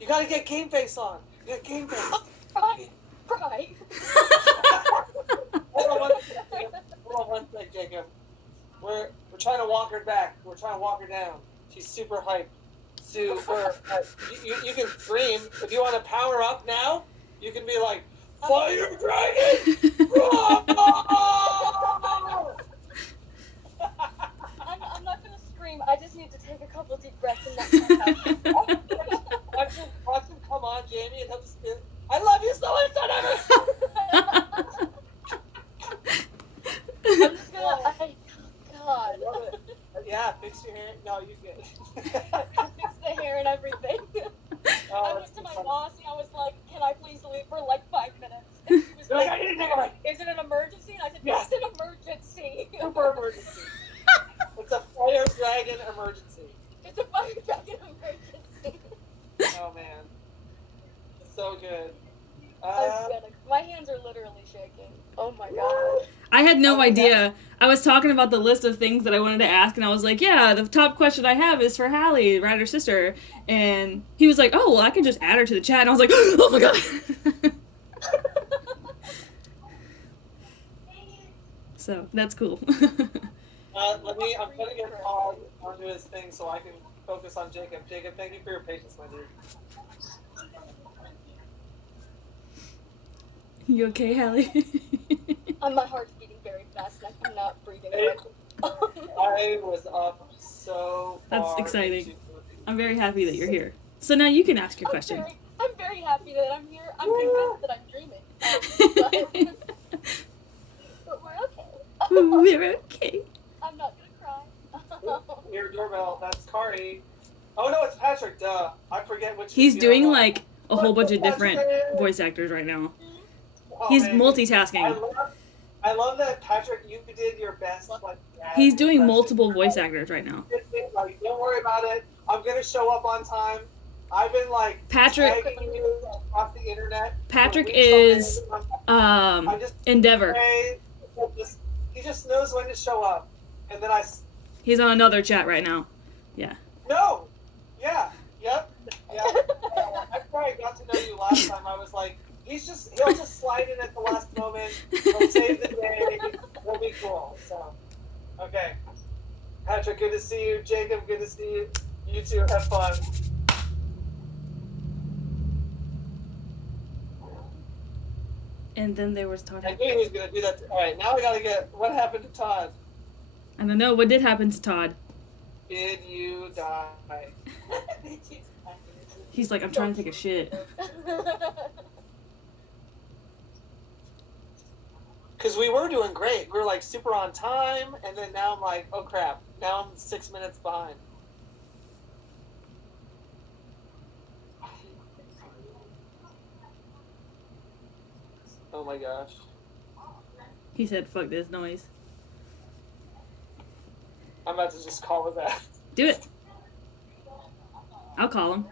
You gotta get game face on. You got game face. Cry. Hold on one sec, Jacob. We're trying to walk her back. We're trying to walk her down. She's super hyped. Super. You can scream. If you want to power up now, you can be like, Fire Dragon! I'm not gonna scream. I just need to take a couple deep breaths and not happen. Watch him come on, Jamie, and he'll just be, I love you so much, son ever! I'm just gonna. Oh, God. I love it. Yeah, fix your hair. No, you get Fix the hair and everything. I went to my boss and I was like, can I please leave for like 5 minutes? And she was like, I need to take a break. Is it an emergency? And I said, Yes. It's an emergency. Super emergency. It's a Fire Dragon emergency. It's a Fire Dragon emergency. Oh, man. So good. My hands are literally shaking. Oh my God. I had no idea. I was talking about the list of things that I wanted to ask, and I was like, yeah, the top question I have is for Hallie, Ryder's sister. And he was like, oh, well, I can just add her to the chat. And I was like, oh my God. So, that's cool. I'm gonna get Todd onto his thing so I can focus on Jacob. Jacob, thank you for your patience, my dude. You okay, Hallie? My heart's beating very fast and I'm not breathing. I was up so far. That's exciting. I'm very happy that you're here. So now you can ask your question. I'm very happy that I'm here. I'm convinced that I'm dreaming. But we're okay. We're okay. I'm not gonna cry. Your doorbell, that's Kari. Oh no, it's Patrick, duh. I forget which. He's doing like a whole bunch of different voice actors right now. Oh, He's man. multitasking. I love that, Patrick, you did your best. Like, He's doing multiple voice actors right now. Don't worry about it. I'm going to show up on time. I've been, like, Patrick tagging you off the internet. Patrick is Endeavor. He just knows when to show up. And then He's on another chat right now. Yeah. No! Yeah. Yep. Yeah. After I got to know you last time, I was like, he'll just slide in at the last moment. He'll save the day. It'll be cool. So, okay. Patrick, good to see you. Jacob, good to see you. You two, have fun. And then there was Todd. I knew he was going to do that. All right, now we got to get, what happened to Todd? I don't know. What did happen to Todd? Did you die? He's like, I'm trying to take a shit. Because we were doing great. We were like super on time, and then now I'm like, oh crap. Now I'm 6 minutes behind. Oh my gosh. He said, fuck this noise. I'm about to just call it that. Do it. I'll call him.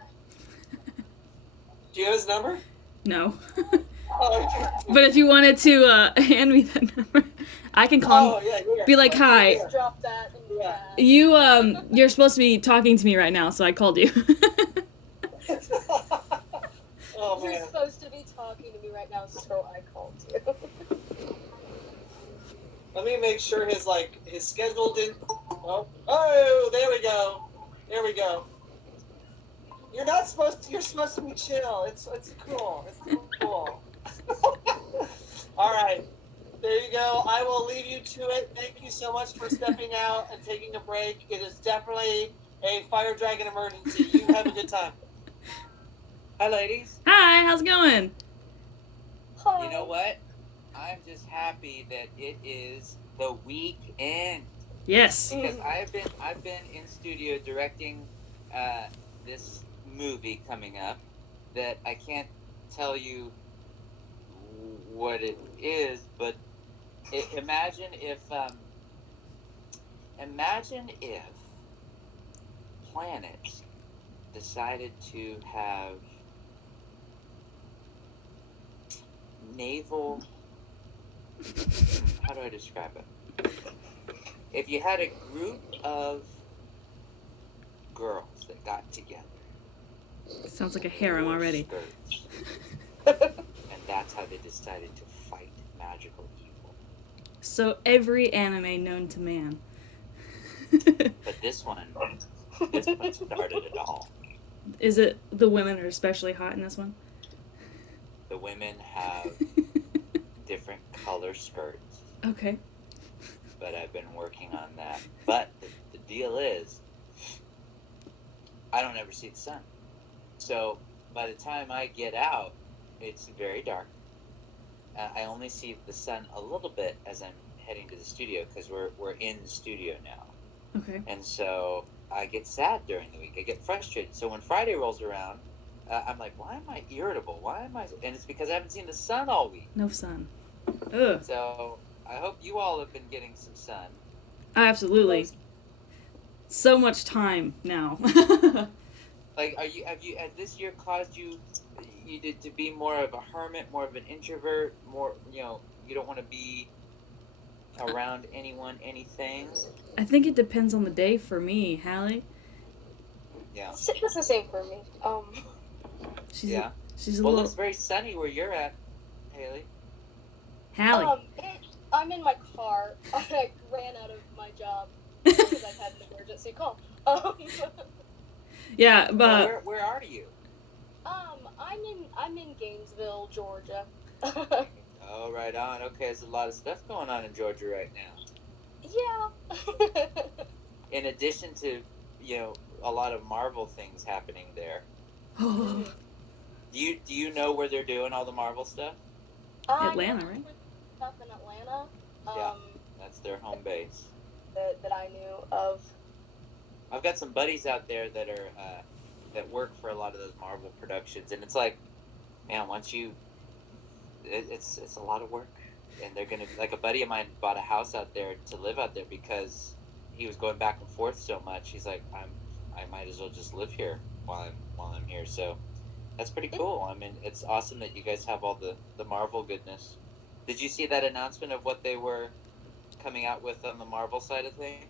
Do you have his number? No. Oh, But if you wanted to hand me that number, I can call him. Yeah. Be like, hi. Just drop that in the chat. You're supposed to be talking to me right now, so I called you. Oh You're man. supposed to be talking to me right now, so I called you. Let me make sure his schedule didn't. Oh, there we go. There we go. You're supposed to be chill. It's cool. It's cool. All right. There you go. I will leave you to it. Thank you so much for stepping out and taking a break. It is definitely a Fire Dragon emergency. You have a good time. Hi, ladies. Hi, how's it going? Hi. You know what? I'm just happy that it is the weekend. Yes. Because I've been in studio directing this movie coming up that I can't tell you what it is, but imagine if planets decided to have naval. How do I describe it? If you had a group of girls that got together Sounds like a harem wore already. skirts. And that's how they decided to fight magical evil. So every anime known to man. But this one started it all. Is it the women are especially hot in this one? The women have different color skirts, Okay. but I've been working on that. But the deal is, I don't ever see the sun. So by the time I get out, it's very dark. I only see the sun a little bit as I'm heading to the studio because we're in the studio now. Okay. And so I get sad during the week. I get frustrated. So when Friday rolls around, I'm like, why am I irritable? Why am I? And it's because I haven't seen the sun all week. No sun. Ugh. So I hope you all have been getting some sun. Absolutely. So much time now. Like, has this year caused you to be more of a hermit, more of an introvert, more, you don't want to be around anyone, anything? I think it depends on the day for me, Hallie. Yeah. It's the same for me. She's Yeah. she's a Well, it little looks very sunny where you're at, Haley. Hallie. I'm in my car. I ran out of my job because I've had an emergency call. Yeah, but Well, where are you? I'm in Gainesville, Georgia. Oh, right on. Okay, there's a lot of stuff going on in Georgia right now. Yeah. In addition to, a lot of Marvel things happening there. Do you know where they're doing all the Marvel stuff? Atlanta, right? Stuff in Atlanta. Yeah, that's their home base. That I knew of. I've got some buddies out there that are that work for a lot of those Marvel productions, and it's like, man, it's a lot of work, and they're gonna, like, a buddy of mine bought a house out there to live out there because he was going back and forth so much. He's like, I might as well just live here while I'm here. So that's pretty cool. I mean, it's awesome that you guys have all the Marvel goodness. Did you see that announcement of what they were coming out with on the Marvel side of things?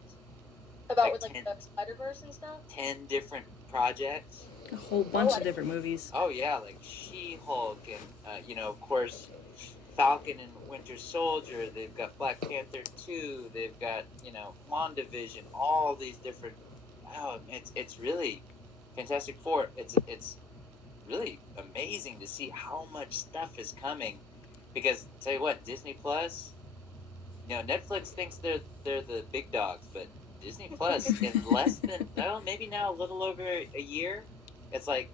About with the Spider-Verse and stuff? 10 different projects. A whole bunch of different movies. Oh, yeah, like She-Hulk and, of course, Falcon and Winter Soldier. They've got Black Panther 2. They've got, WandaVision. All these different... Oh, it's really Fantastic Four. It's really amazing to see how much stuff is coming. Because, tell you what, Disney Plus... Netflix thinks they're the big dogs, but Disney Plus, in less than, maybe now a little over a year, it's like,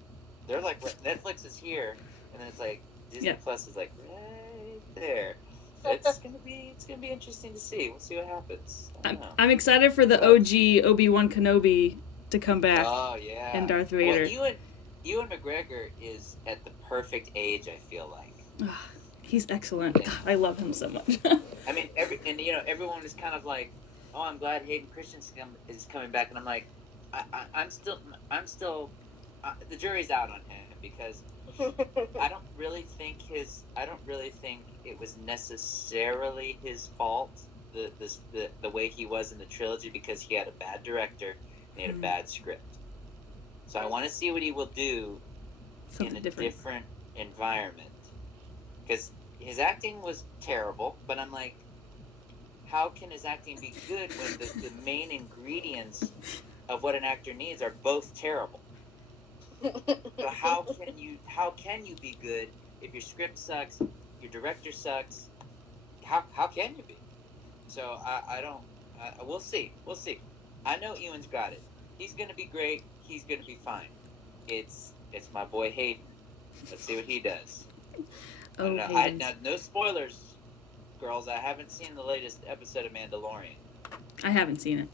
they're like, Netflix is here, and then it's like, Disney Plus is like, right there. It's gonna be interesting to see. We'll see what happens. I'm excited for the OG Obi-Wan Kenobi to come back. Oh, yeah. And Darth Vader. Well, Ewan McGregor is at the perfect age, I feel like. He's excellent. God, I love him so much. I mean, everyone is kind of like, oh, I'm glad Hayden Christensen is coming back, and I'm like, I'm still, the jury's out on him because I don't really think it was necessarily his fault the way he was in the trilogy, because he had a bad director and he had a bad script. So I want to see what he will do in a different environment, because his acting was terrible, but I'm like, how can his acting be good when the main ingredients of what an actor needs are both terrible? So how can you be good if your script sucks, your director sucks? How can you be? So we'll see. I know Ewan's got it. He's gonna be great. He's gonna be fine. It's my boy Hayden. Let's see what he does. No spoilers, girls. I haven't seen the latest episode of Mandalorian. I haven't seen it.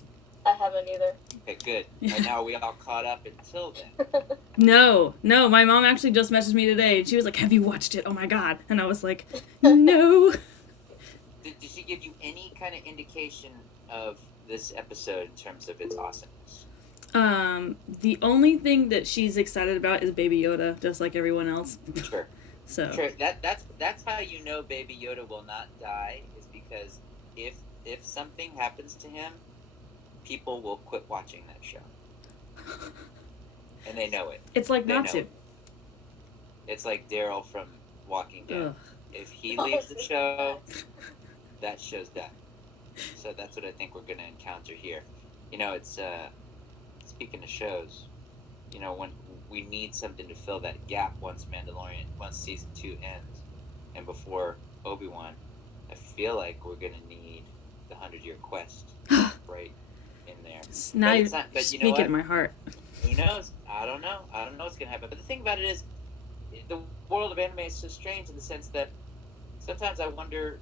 I haven't either. Okay, good. Right now we all caught up until then. No. My mom actually just messaged me today, and she was like, "Have you watched it? Oh my god!" And I was like, "No." Did she give you any kind of indication of this episode in terms of its awesomeness? The only thing that she's excited about is Baby Yoda, just like everyone else. Sure. So sure. That's how you know Baby Yoda will not die, is because if something happens to him, people will quit watching that show. and they know it. It's like They not know to. it. It's like Daryl from Walking Dead. Ugh. If he leaves the show, that show's done. So that's what I think we're going to encounter here. You know, it's speaking of shows, you know, when we need something to fill that gap once season 2 ends, and before Obi-Wan, I feel like we're going to need the 100-Year Quest right in there. Now you're but speaking you know what? to my heart. Who knows? I don't know what's going to happen. But the thing about it is, the world of anime is so strange in the sense that sometimes I wonder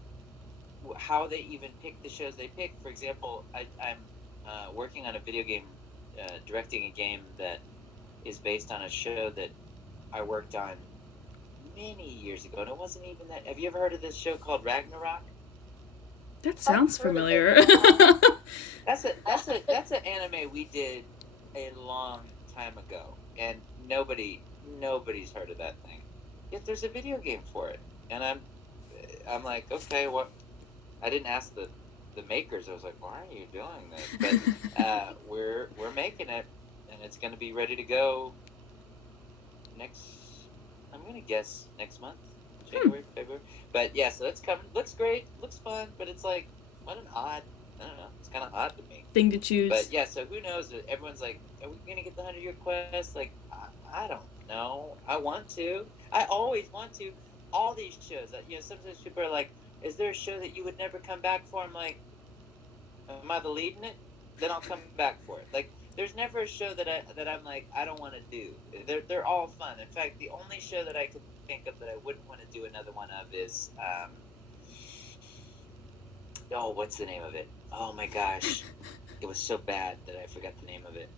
how they even pick the shows they pick. For example, I'm working on a video game, directing a game that is based on a show that I worked on many years ago, and it wasn't even that. Have you ever heard of this show called Ragnarok? That sounds familiar. That's an anime we did a long time ago, and nobody's heard of that thing. Yet there's a video game for it, and I'm like, okay, what? I didn't ask the makers. I was like, why are you doing this? But we're making it, and it's going to be ready to go I'm going to guess next month, January, February. But yeah, so that's coming. Looks great, looks fun, but it's like, what an odd, I don't know, it's kind of odd to me. Thing to choose. But yeah, so who knows? Everyone's like, are we going to get the 100-Year Quest? Like, I don't know. I want to. I always want to. All these shows, you know, sometimes people are like, is there a show that you would never come back for? I'm like, am I the lead in it? Then I'll come back for it. Like, there's never a show that I'm like, I don't want to do. They're all fun. In fact, the only show that I could think of that I wouldn't want to do another one of is, what's the name of it? Oh my gosh, it was so bad that I forgot the name of it.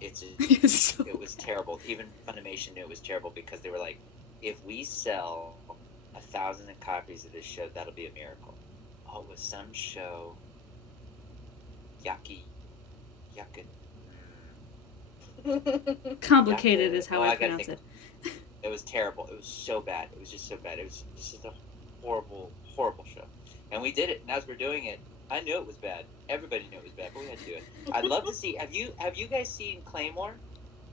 It was terrible. Even Funimation knew it was terrible because they were like, if we sell 1,000 copies of this show, that'll be a miracle. Oh, it was some show. Complicated is how I pronounce it. It was terrible. It was so bad. It was just so bad. It was just a horrible, horrible show. And we did it. And as we're doing it, I knew it was bad. Everybody knew it was bad, but we had to do it. I'd love to see. Have you guys seen Claymore?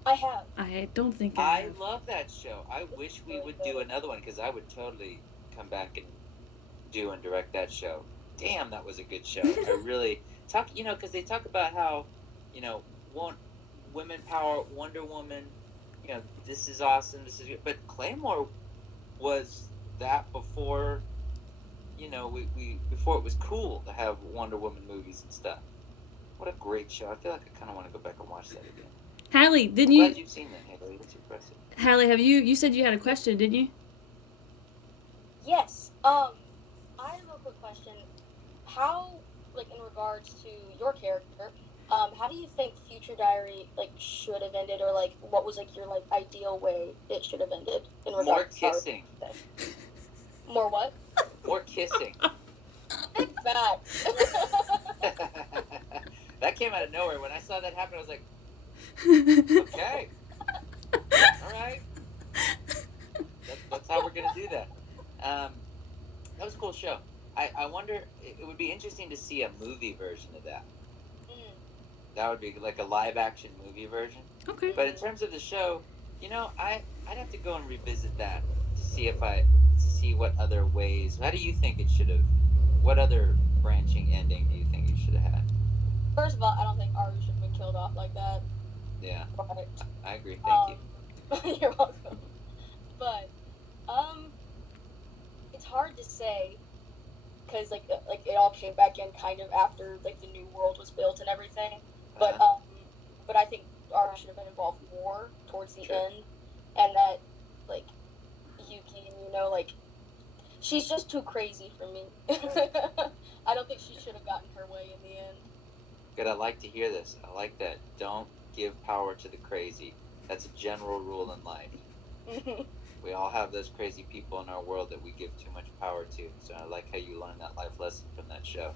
I have. I don't think I love that show. I wish we would do another one because I would totally come back and do and direct that show. Damn, that was a good show. I really talk, you know, because they talk about how, you know, women power, Wonder Woman, you know, this is awesome, this is good. But Claymore was that before, you know, we before it was cool to have Wonder Woman movies and stuff. What a great show. I feel like I kind of want to go back and watch that again. Hallie, didn't I'm you? glad you've seen that, Haley. That's impressive. Hallie, have you said you had a question, didn't you? Yes. I have a quick question. How, like, in regards to your character, how do you think Future Diary, like, should have ended, or, like, what was, like, your, like, ideal way it should have ended in regards More kissing. More what? More kissing. Facts. That came out of nowhere. When I saw that happen, I was like, okay. All right. That's how we're going to do that. That was a cool show. I wonder, it would be interesting to see a movie version of that. That would be like a live-action movie version. Okay. But in terms of the show, you know, I'd have to go and revisit that to see what other ways. How do you think it should have? What other branching ending do you think it should have had? First of all, I don't think Aru should have been killed off like that. Yeah. But, I agree. Thank you. You're welcome. But, it's hard to say because like it all came back in kind of after like the new world was built and everything. But I think Aru should have been involved more towards the end, and that like Yuki, you know, like she's just too crazy for me. I don't think she should have gotten her way in the end. Good. I like to hear this. I like that. Don't give power to the crazy. That's a general rule in life. We all have those crazy people in our world that we give too much power to. So I like how you learned that life lesson from that show.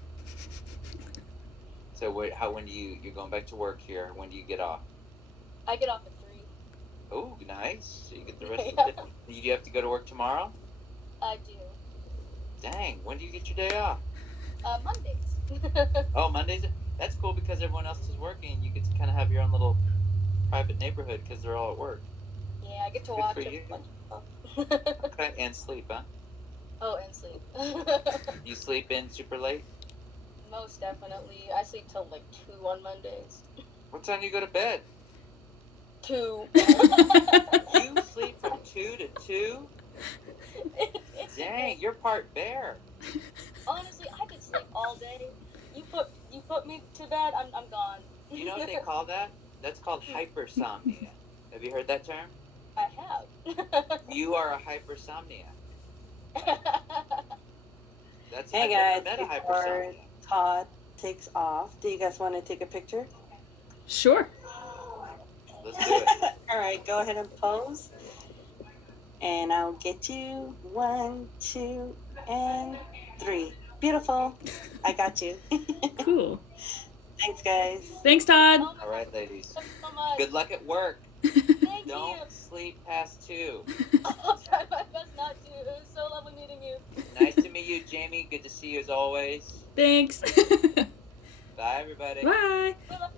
So when do you're going back to work here? When do you get off? I get off at 3. Oh, nice. So you get the rest of the day. Do you have to go to work tomorrow? I do. Dang. When do you get your day off? Mondays. Oh, Mondays? That's cool because everyone else is working. You get to kind of have your own little private neighborhood because they're all at work. Yeah, I get to Good watch for it. you. Okay, and sleep, huh? Oh, and sleep. You sleep in super late? Most definitely. I sleep till like 2 on Mondays. What time do you go to bed? 2. You sleep from 2 to 2? Dang, you're part bear. Honestly, I could sleep all day. You put me to bed, I'm gone. You know what they call that? That's called hypersomnia. Have you heard that term? I have. You are a hypersomnia. That's Hey I've never guys, met a before hypersomnia. Todd takes off, do you guys want to take a picture? Sure. Let's do it. All right, go ahead and pose. And I'll get you 1, 2, and 3. Beautiful. I got you. Cool. Thanks, guys. Thanks, Todd. Oh my All right, God, ladies. thank you so much. Good luck at work. Thank Don't you. sleep past 2. I'll try my best not to. It was so lovely meeting you. Nice to meet you, Jamie. Good to see you as always. Thanks. Bye, everybody. Bye. Bye-bye.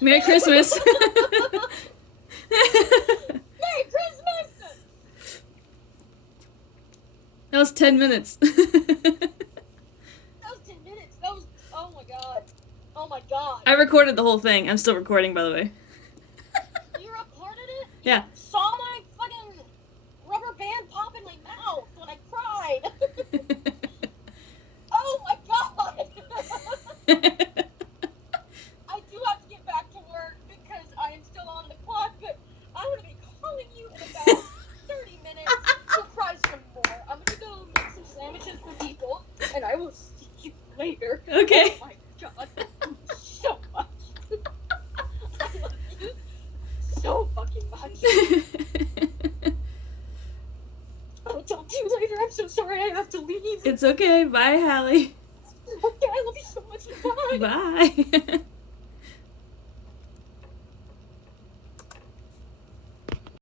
Merry Christmas. Merry Christmas! That was 10 minutes. That was 10 minutes. That was, oh my god. Oh my god. I recorded the whole thing. I'm still recording, by the way. You recorded it? Yeah. You saw my fucking rubber band pop in my mouth when I cried. Oh my god. I do have to get back to work because I am still on the clock, but I'm going to be calling you in about 30 minutes to cry some more. I'm going to go make some sandwiches for people, and I will see you later. Okay. Oh my god. So much. I love you so fucking much. I'll talk to you later. I'm so sorry I have to leave. It's okay. Bye, Hallie. Okay, I love you so much. Bye. Bye.